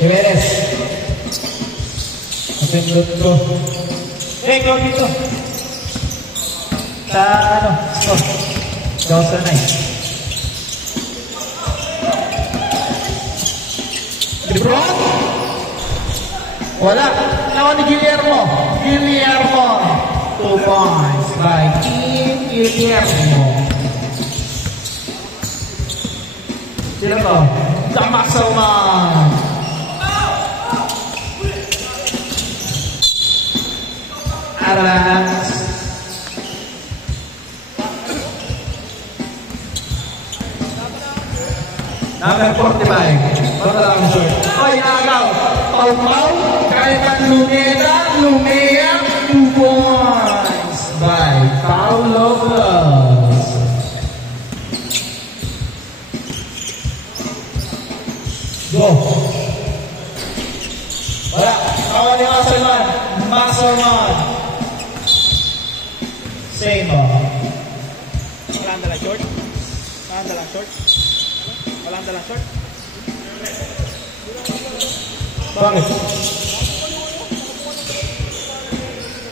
Jimenez. Napindot ko. Go dito. Sa ano? Score. Dawson na Lebron? Wala. Nawa ni Guillermo. 2 points by Team Guillermo. Sino to? Damasaman. Arans. Number 45. Bata lang short. Ay, nagaw. Pau-pau. Kaitan Lumeda. Lumea. 2 points by Paulo Plus. Go. Wala. Kawan ni Masaman. Masaman. Same. Walang dala short. Walang dala short. Walang dala short. Bakit?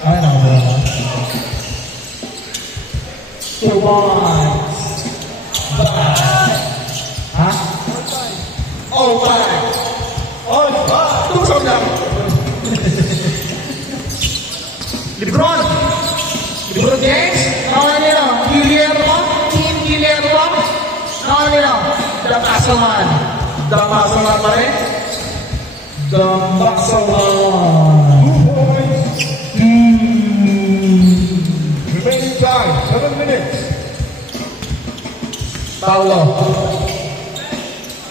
Ay, naku. 2 points. Ha? Oh, bye. Oh, bye. Tusok lang. Lebron. Lebron James. Nakuha nila. Guillermo. Team Guillermo. Nakuha nila. Damasaman. Damasaman pa rin. Damasaman. 2 points. Remaining time, 7 minutes. Paulo.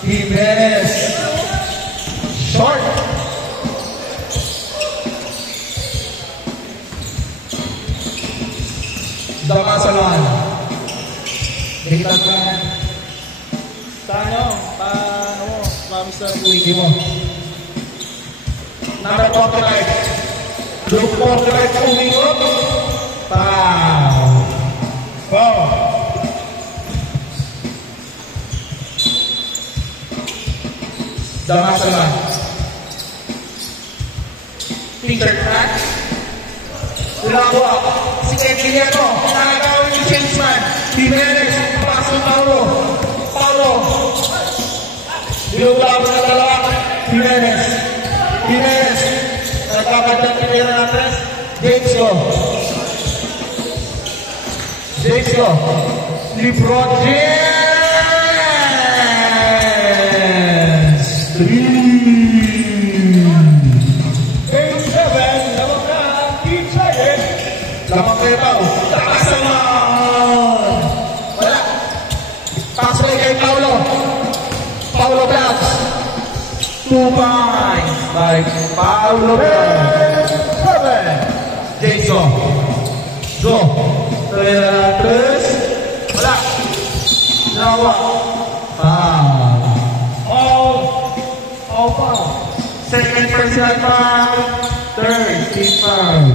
Jimenez. Short. Damasaman. Bigtag ka. Sa ano? Paano mo? Mr. Hindi mo. Number 45. Look 45 umingot. Foul. Foul. Damasaman. T-shirt hat. Ulawa. Si Ed Guillermo. Nakagawin ni Jamesman. Jimenez. Pasok Paulo. Paulo. Dilulaw na dalawa. Jimenez. Jimenez. Nagkapag ng pinira ng tres. James go. James go. Lebron James. 3. Game 7, lamang na, Team Giant. Lamang kayo pa. Damasaman. Wala. Pass play kay Paulo. Paulo Blacks. 2 points by Paulo Blacks. 7. Jason. Go. Tres. Wala. Dalawa. Foul. All foul. Second personal foul. Third team foul.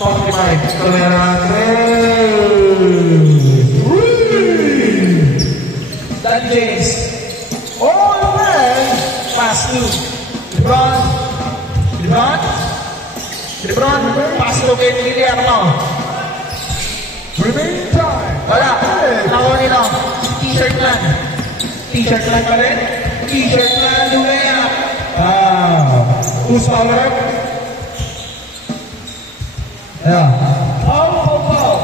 45. Dan James. All man. Pass to LeBron. LeBron. LeBron. Pass to kay Guillermo. Remaining time. Wala. Nakuha nila. T-shirt lang. T-shirt lang pa rin. T-shirt lang. Lumea. Who's fouler? Yeah. Foul.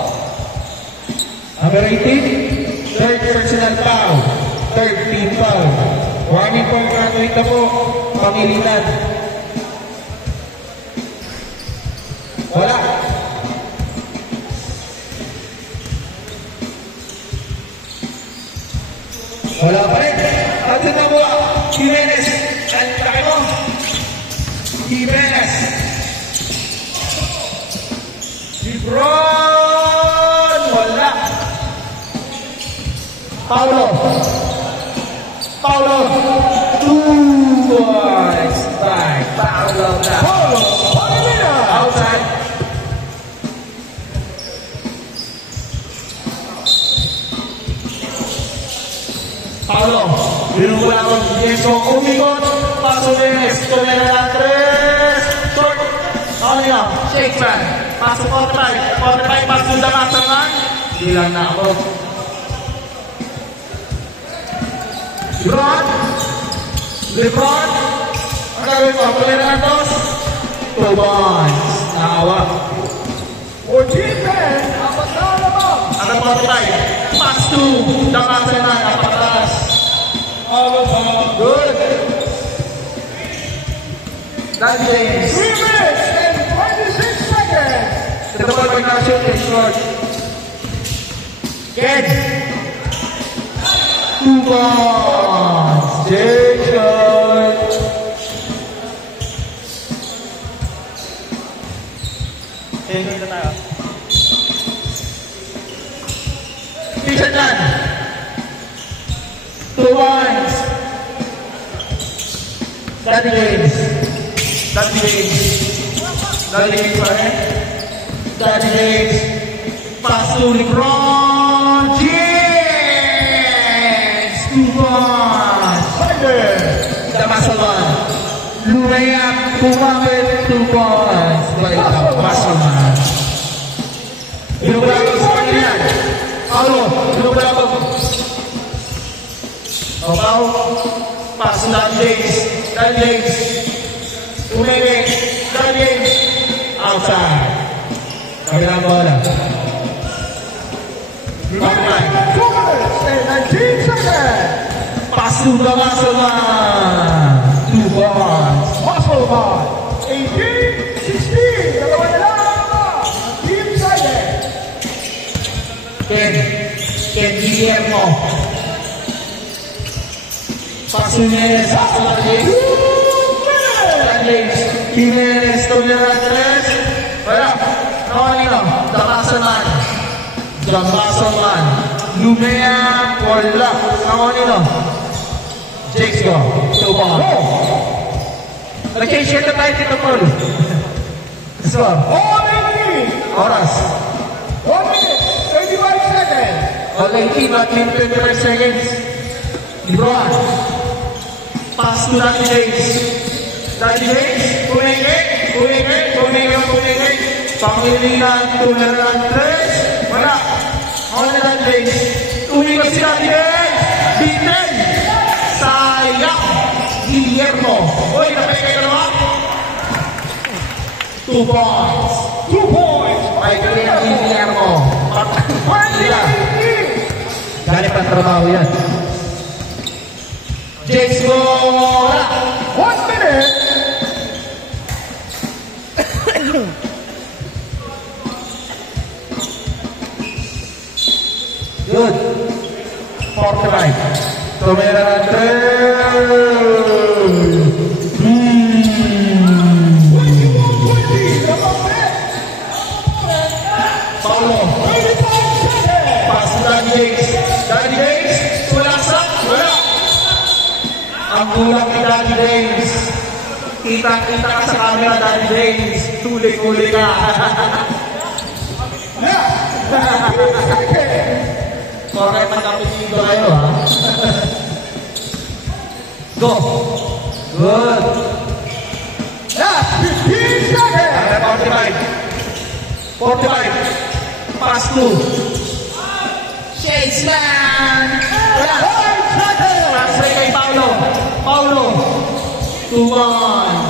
Number 18. Third personal foul. Third team foul. Warning point graduate na po. Pamilitan. Wala. Wala pa rin. Atin na mo. Jimenez. Ang laki mo. Jimenez. Lebron. Wala. Paulo. Paulo. 2 points by Paulo. Paulo. Outside. Paulo. Binubula ko. Jason umigot. Sunes. Tumira ng 3. Short. Ano yun? Shakespeare. Pasok 45. 45 pass to the masterman. Hindi lang na ako. Lebron. Lebron. Ang gagawin mo? Tumira ng 2. 2 points. Nakawa. For defense, apat na lamang. Ang 45. Pass to the masterman. Ang pataas. Good. That James. 3 minutes and 26 seconds. Ito pa pag-shoot is short. Get. 2 points. Jason. Jason na tayo. Jason dyan. 2 points. Daddy James. Daddy James. Daddy James pa rin. Daddy James. Pass to LeBron James. 2 points. The muscle man. Lumayap. Kumapit. 2 points. By the muscle man. Lumabag sa kanila. Paulo. Lumabag. Opaw. Pass to Daddy James. Daddy James. Umeme. Daddy James. Outside. Kabilang bola. 2 minutes and 19 seconds. Pass to the muscle man. 2 points. Muscle man. 18-16. Dalawa na lang. Team Silent. Ken Guillermo. Pass to Jimenez. Pass to Daddy James. Jimenez. Tumira ng 3. Wala. Nakalino. The muscle man. The muscle man. Lumea. Wala. Nakalino. Jake's go. 2 points. Nag-share na tayo dito, Paul. So, All in lead. oras. 1 minute, 35 seconds. Okay, team at 25 seconds. LeBron. Pass to Daddy James. Daddy James. Kumenge. Pangilinan. Tumira ng 3. Wala. Ako na Daddy James. Tumira si Daddy James. Bitin. Sayang. Guillermo. Uy, napay kayo naman. 2 points. 2 points. Ay, Guillermo. Sila. 20-18. Galing pang trabaho yan. James Mola. 1 minute. Good. 45. Tumira ng 21-20. Lamang net. Paulo. 35 seconds. Pass to Daddy James. Daddy James. Sulaksak. Wala. Ang kulang ni Daddy James. Kita-kita ka sa camera, Daddy James. Tuloy-tuloy ka. Now, 15 seconds. Correct ang kapitido kayo, ha? Go. Good. Last 15 seconds. 45. Pass to. Shakesman. Wala. 5 seconds. Pass kay Paulo. Paulo. 2-1.